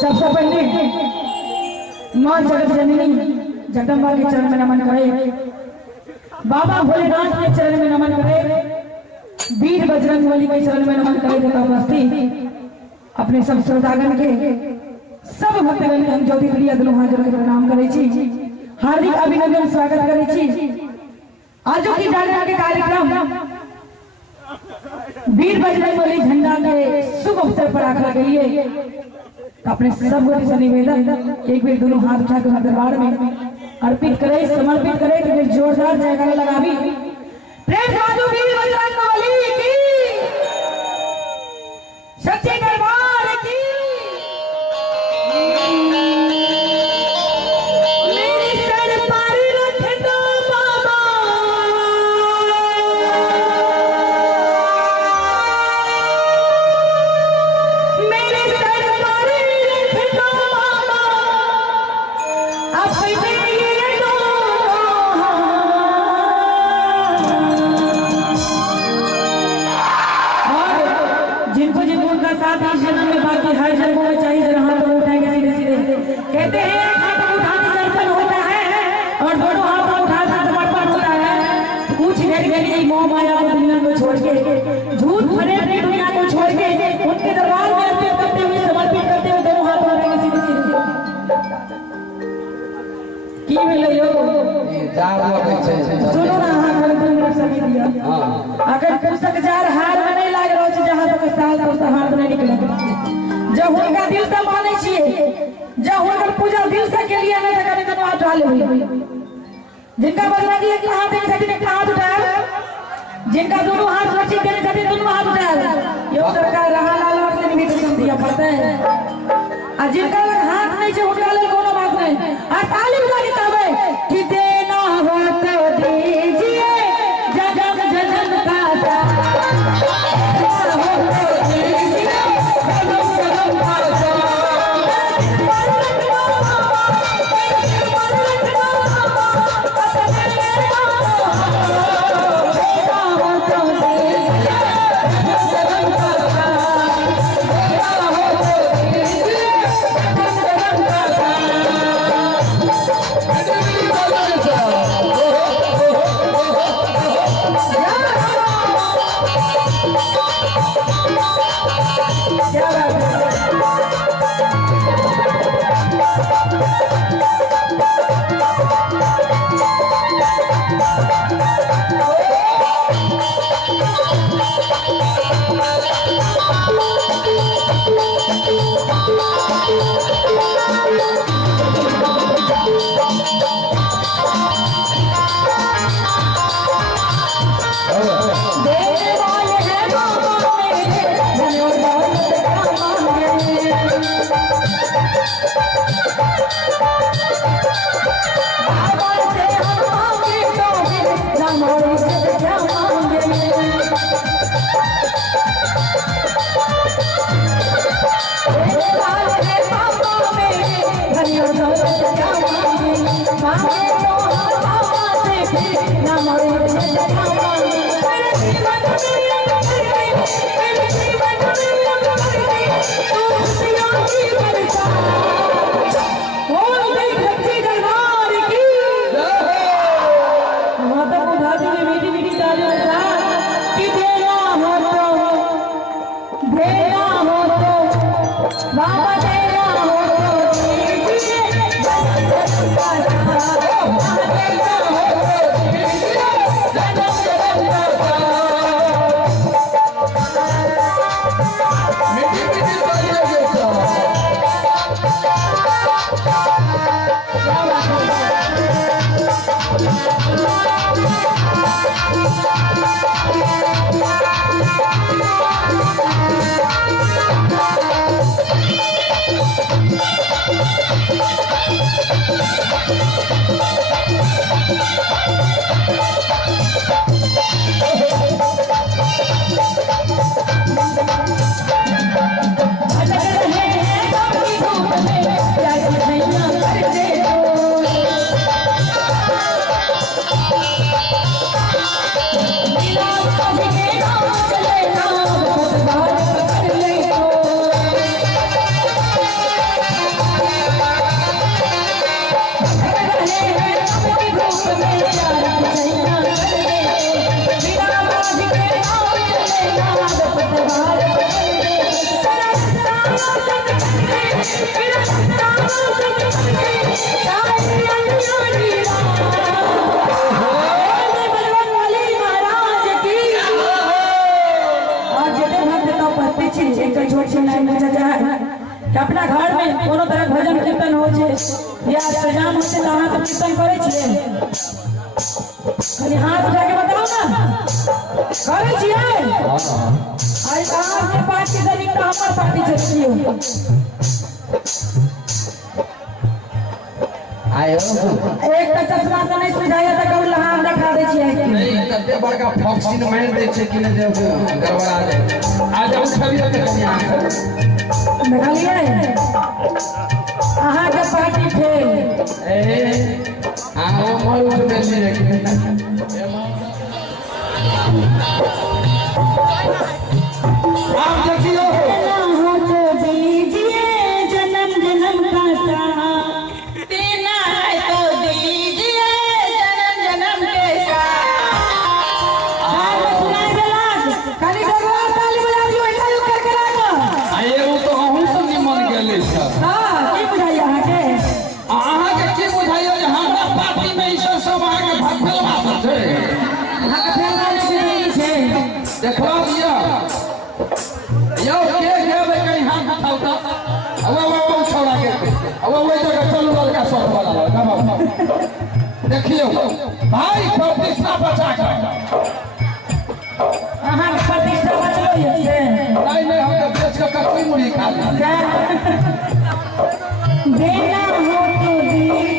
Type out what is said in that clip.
सबसे पहले मां जगत जननी जगदम्बा के चरण में नमन करे, बाबा भोलेनाथ के चरण में नमन करे, वीर बजरंगबली के चरण में नमन करे तथा उपस्थित अपने सब श्रोतागण के सब भक्तगण के हम ज्योति प्रिय दुनू हाथ जोड़ के प्रणाम करे छी, हार्दिक अभिनंदन स्वागत करे छी। आज की जागरण के कार्यक्रम वीर बजरंगबली झंडा के शुभ अवसर पर आकर के लिए अपने सब गोटी से निवेदन एक बार दोनों हाथ उठा के दरबार में अर्पित करे, समर्पित करे कि फिर जोरदार जयकारा लगावी। प्रेम साधु वीर बजरंगबली की, सच्चे दरबार की। जिनको जिनको उनका साथ इस जन्म में बाकी हर जन्मों में चाहिए, जरा हाथ उठाएंगे सीधे सीधे। कहते हैं एक हाथ उठाने से अर्पण होता है और दोनों हाथ उठाने से समर्पण होता है। कुछ देर के लिए मोह माया को दुनिया को छोड़ के, झूठ फरेब की दुनिया को छोड़ के उनके दरबार में अर्पित करते हुए, समर्पित करते हुए दोनों हाथ उठाएंगे सीधे सीधे। की मिले यो सुनो ना, हाथ में सभी दिया अगर पुस्तक जार हार में नहीं लाग रहा जहां तक साल तो हाथ नहीं निकले। जब उनका दिल से माने छिए, जब उनका पूजा दिल से के लिए नहीं कभी कभी हाथ उठा ले। जिनका बदला की एक हाथ एक सभी ने हाथ उठाया, जिनका दोनों हाथ सुरक्षित देने सभी दोनों हाथ उठाया। यो सरकार रहा लाल और से निवेदन दिया पड़ता है, और जिनका हाथ नहीं से उनका ले कोनो बात नहीं। और ताली बजा के तब कि देना हो तो दीजिए जगम जन्म का अच्छा अपना घर में कोनो तरह भजन कीर्तन हो या सजाम होते तो हाथ कीर्तन करे छिए खाली हाथ उठा के बताओ ना करे छिए आई कहां के पार्टी दनी का हमर पार्टी छिए आयो एक का चश्मा से नहीं सुझाया त कब लहार दिखा दे छिए नहीं तते बड़का फॉक्सिन मार दे छै कि ने देव गड़बड़ा जाए आज हम छवि के कन्या देखलिए अहाँ के पार्टी फेल ए आओ मोर उठ बेसी रे आप देखियो हो तो दीजिए जन्म जन्म का साथ देना है तो दीजिए जन्म जन्म के साथ सुनाई देला खाली डगवा ताली बजा दियो ऐसा कर के राखो आये वो तो अहू से निमन गेले छ हां की बुझाइया अहाँ के की बुझाइयो जे हमरा पार्टी में ई सब आके भटकल बात छै अहाँ के फेमस छै देखवा दिया यो के गेबे कहीं हाथ उठाओ त अब छोड़ा के अब वो जगह चलू लड़का सब वाला लड़का देखियो भाई प्रतिष्ठा बचा के अहाँ के प्रतिष्ठा बचलो ये नहीं नहीं हम तो बेच के कतई मुड़ी खा ली देना हो तो दीजिए